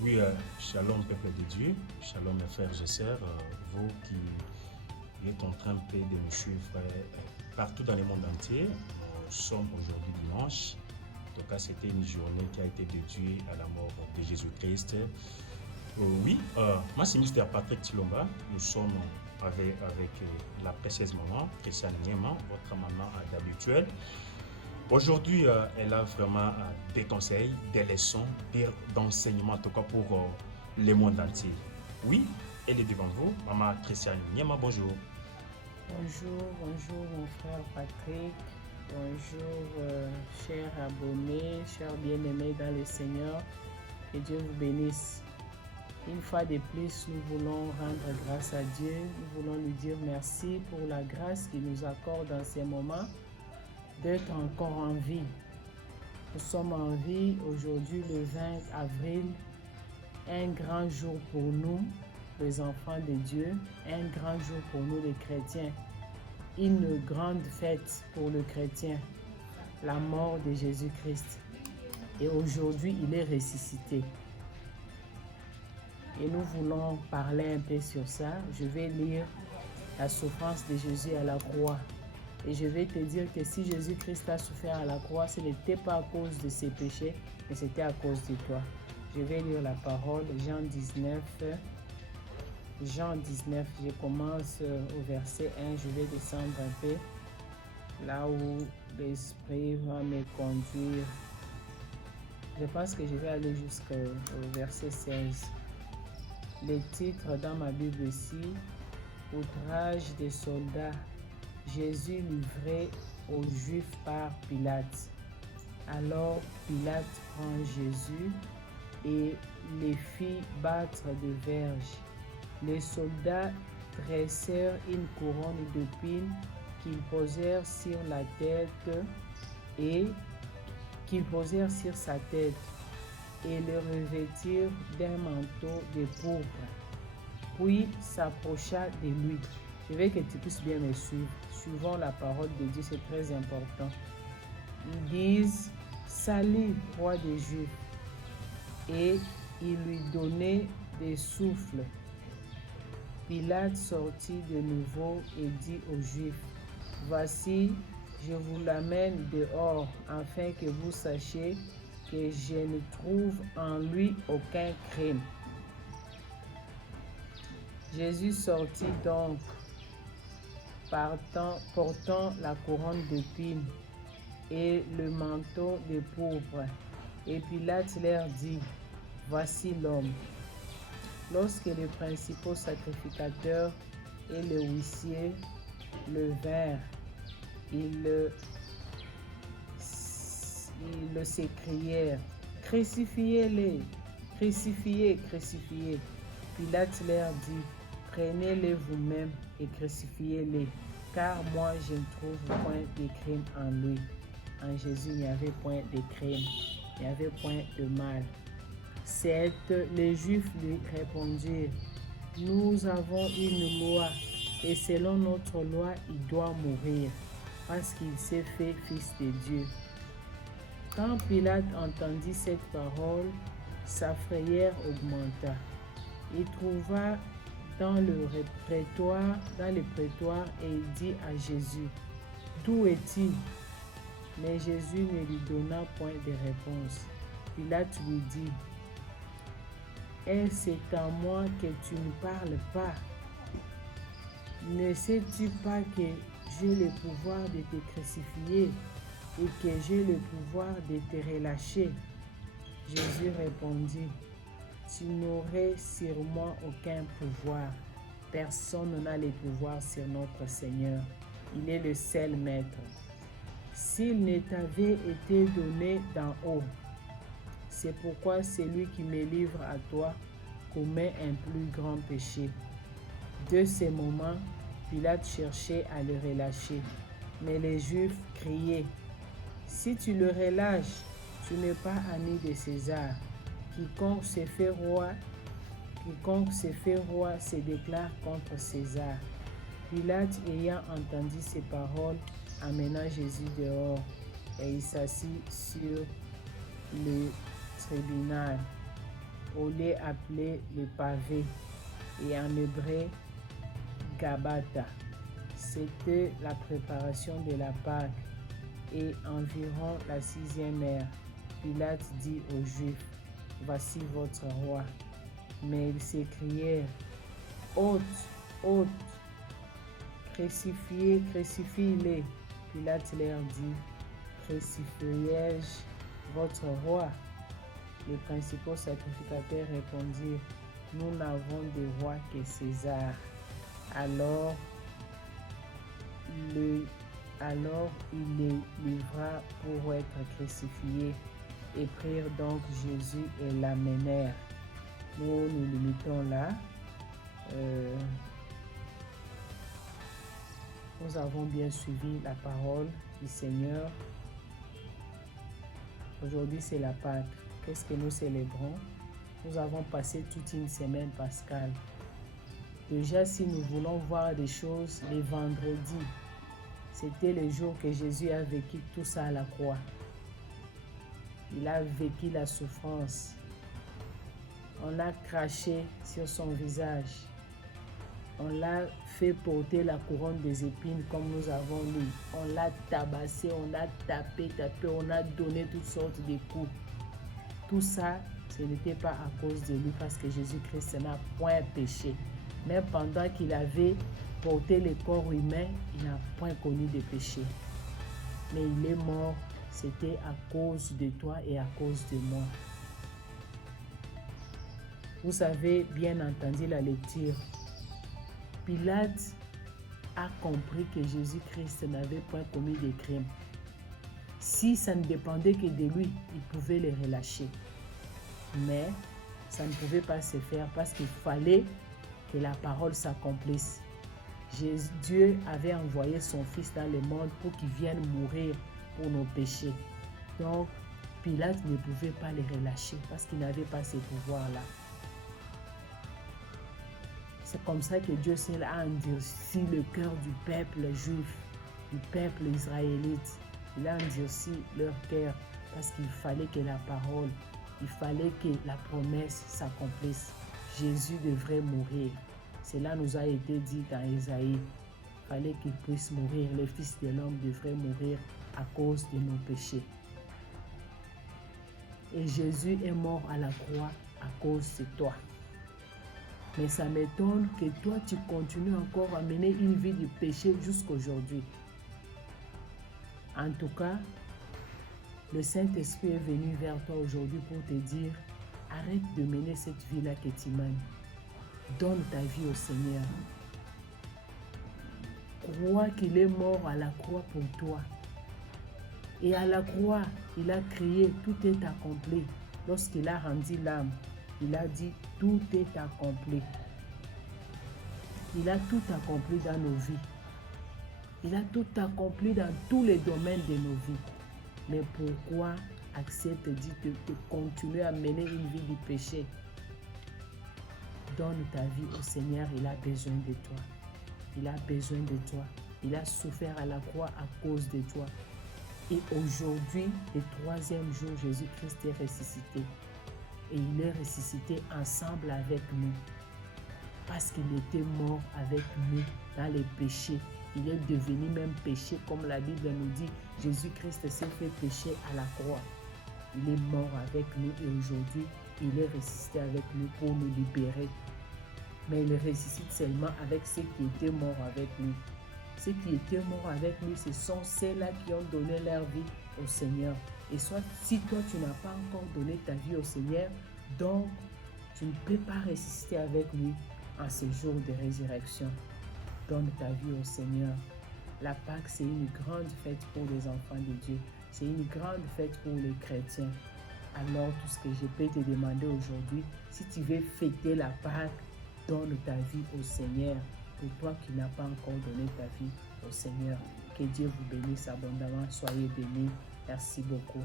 Oui, shalom peuple de Dieu, shalom mes frères et sœurs, vous qui êtes en train de me suivre partout dans le monde entier. Nous sommes aujourd'hui dimanche, en tout cas c'était une journée qui a été dédiée à la mort de Jésus-Christ. Moi c'est Mr. Patrick Chilomba, nous sommes avec la précieuse maman, Christiane Niema, votre maman d'habituel. Aujourd'hui, elle a vraiment des conseils, des leçons, d'enseignement, en tout cas pour le monde entier. Oui, elle est devant vous, maman Christiane Niema, bonjour. Bonjour mon frère Patrick, bonjour chers abonnés, chers bien-aimés dans le Seigneur, que Dieu vous bénisse. Une fois de plus, nous voulons rendre grâce à Dieu, nous voulons lui dire merci pour la grâce qu'il nous accorde dans ces moments d'être encore en vie. Nous sommes en vie aujourd'hui le 20 avril, un grand jour pour nous, les enfants de Dieu, un grand jour pour nous les chrétiens, une grande fête pour le chrétien, la mort de Jésus-Christ. Et aujourd'hui, il est ressuscité. Et nous voulons parler un peu sur ça. Je vais lire la souffrance de Jésus à la croix. Et je vais te dire que si Jésus-Christ a souffert à la croix, ce n'était pas à cause de ses péchés, mais c'était à cause de toi. Je vais lire la parole, Jean 19, je commence au verset 1, je vais descendre un peu, là où l'Esprit va me conduire. Je pense que je vais aller jusqu'au verset 16. Le titre dans ma Bible ici, outrage des soldats, Jésus livré aux Juifs par Pilate. Alors Pilate prend Jésus et les fit battre de verges. Les soldats dressèrent une couronne d'épines qu'ils posèrent sur la tête et qu'ils posèrent sur sa tête et le revêtirent d'un manteau de pourpre. Puis s'approcha de lui. Je veux que tu puisses bien me suivre. Suivons la parole de Dieu, c'est très important. Ils disent « Salut, roi des Juifs » et ils lui donnaient des souffles. Pilate sortit de nouveau et dit aux Juifs, « Voici, je vous l'amène dehors, afin que vous sachiez que je ne trouve en lui aucun crime. » Jésus sortit donc, portant la couronne d'épines et le manteau de pourpre. Et Pilate leur dit, « Voici l'homme. » Lorsque les principaux sacrificateurs et les huissiers le vinrent, ils le s'écrièrent, « Crucifiez-les, crucifiez, crucifiez. » Pilate leur dit, « Prenez-les vous-même et crucifiez-les, car moi je ne trouve point de crime en lui. » En Jésus, il n'y avait point de crime, il n'y avait point de mal. Les Juifs lui répondirent, « Nous avons une loi, et selon notre loi, il doit mourir, parce qu'il s'est fait fils de Dieu. » Quand Pilate entendit cette parole, sa frayeur augmenta. Il trouva dans le prétoire et il dit à Jésus, « D'où est-il » Mais Jésus ne lui donna point de réponse. Pilate lui dit, « Est-ce à moi que tu ne parles pas? Ne sais-tu pas que j'ai le pouvoir de te crucifier et que j'ai le pouvoir de te relâcher? » Jésus répondit, « Tu n'aurais sur moi aucun pouvoir. Personne n'a le pouvoir sur notre Seigneur. Il est le seul maître. S'il ne t'avait été donné d'en haut, c'est pourquoi celui qui me livre à toi commet un plus grand péché. » De ces moments, Pilate cherchait à le relâcher, mais les Juifs criaient, « Si tu le relâches, tu n'es pas ami de César. Quiconque se fait roi se déclare contre César. » Pilate, ayant entendu ces paroles, amena Jésus dehors et il s'assit sur le tribunal. au lieu appelé le pavé, et en hébreu Gabata. C'était la préparation de la Pâque et environ la 6e heure. Pilate dit aux Juifs, « Voici votre roi. » Mais ils s'écrièrent, « Ôte, ôte, crucifiez, crucifiez-le. » Pilate leur dit, « Crucifiez-je votre roi? » Les principaux sacrificateurs répondirent, « Nous n'avons de roi que César. » Alors il les livra pour être crucifié, et prirent donc Jésus et l'amenèrent. Nous limitons là. Nous avons bien suivi la parole du Seigneur. Aujourd'hui, c'est la Pâque. Qu'est-ce que nous célébrons? Nous avons passé toute une semaine pascale. Déjà, si nous voulons voir des choses, les vendredis, c'était le jour que Jésus a vécu tout ça à la croix. Il a vécu la souffrance. On l'a craché sur son visage. On l'a fait porter la couronne des épines comme nous avons lu. On l'a tabassé, on l'a tapé, on a donné toutes sortes de coups. Tout ça, ce n'était pas à cause de lui parce que Jésus-Christ n'a point péché. Même pendant qu'il avait porté le corps humain, il n'a point connu de péché. Mais il est mort, c'était à cause de toi et à cause de moi. Vous avez bien entendu la lecture. Pilate a compris que Jésus-Christ n'avait point commis de crime. Si ça ne dépendait que de lui, il pouvait les relâcher. Mais ça ne pouvait pas se faire parce qu'il fallait que la parole s'accomplisse. Dieu avait envoyé son Fils dans le monde pour qu'il vienne mourir pour nos péchés. Donc, Pilate ne pouvait pas les relâcher parce qu'il n'avait pas ces pouvoirs-là. C'est comme ça que Dieu seul a endurci le cœur du peuple juif, du peuple israélite. Il a endurci leur cœur parce qu'il fallait que la parole, il fallait que la promesse s'accomplisse. Jésus devrait mourir. Cela nous a été dit dans Ésaïe. Il fallait qu'il puisse mourir. Le Fils de l'homme devrait mourir à cause de nos péchés. Et Jésus est mort à la croix à cause de toi. Mais ça m'étonne que toi, tu continues encore à mener une vie de péché jusqu'aujourd'hui. En tout cas, le Saint-Esprit est venu vers toi aujourd'hui pour te dire, arrête de mener cette vie-là que tu mènes. Donne ta vie au Seigneur. Crois qu'il est mort à la croix pour toi. Et à la croix, il a crié, tout est accompli. Lorsqu'il a rendu l'âme, il a dit, tout est accompli. Il a tout accompli dans nos vies. Il a tout accompli dans tous les domaines de nos vies. Mais pourquoi accepte dit de continuer à mener une vie du péché? Donne ta vie au Seigneur, il a besoin de toi. Il a besoin de toi. Il a souffert à la croix à cause de toi. Et aujourd'hui, le 3e jour, Jésus-Christ est ressuscité. Et il est ressuscité ensemble avec nous. Parce qu'il était mort avec nous dans les péchés. Il est devenu même péché, comme la Bible nous dit. Jésus-Christ s'est fait pécher à la croix. Il est mort avec nous et aujourd'hui, il est ressuscité avec nous pour nous libérer. Mais il ressuscite seulement avec ceux qui étaient morts avec lui. Ceux qui étaient morts avec lui, ce sont ceux-là qui ont donné leur vie au Seigneur. Et soit si toi, tu n'as pas encore donné ta vie au Seigneur, donc tu ne peux pas ressusciter avec lui en ce jour de résurrection. Donne ta vie au Seigneur. La Pâque, c'est une grande fête pour les enfants de Dieu. C'est une grande fête pour les chrétiens. Alors, tout ce que je peux te demander aujourd'hui, si tu veux fêter la Pâque, donne ta vie au Seigneur. Pour toi qui n'as pas encore donné ta vie au Seigneur, que Dieu vous bénisse abondamment. Soyez bénis. Merci beaucoup.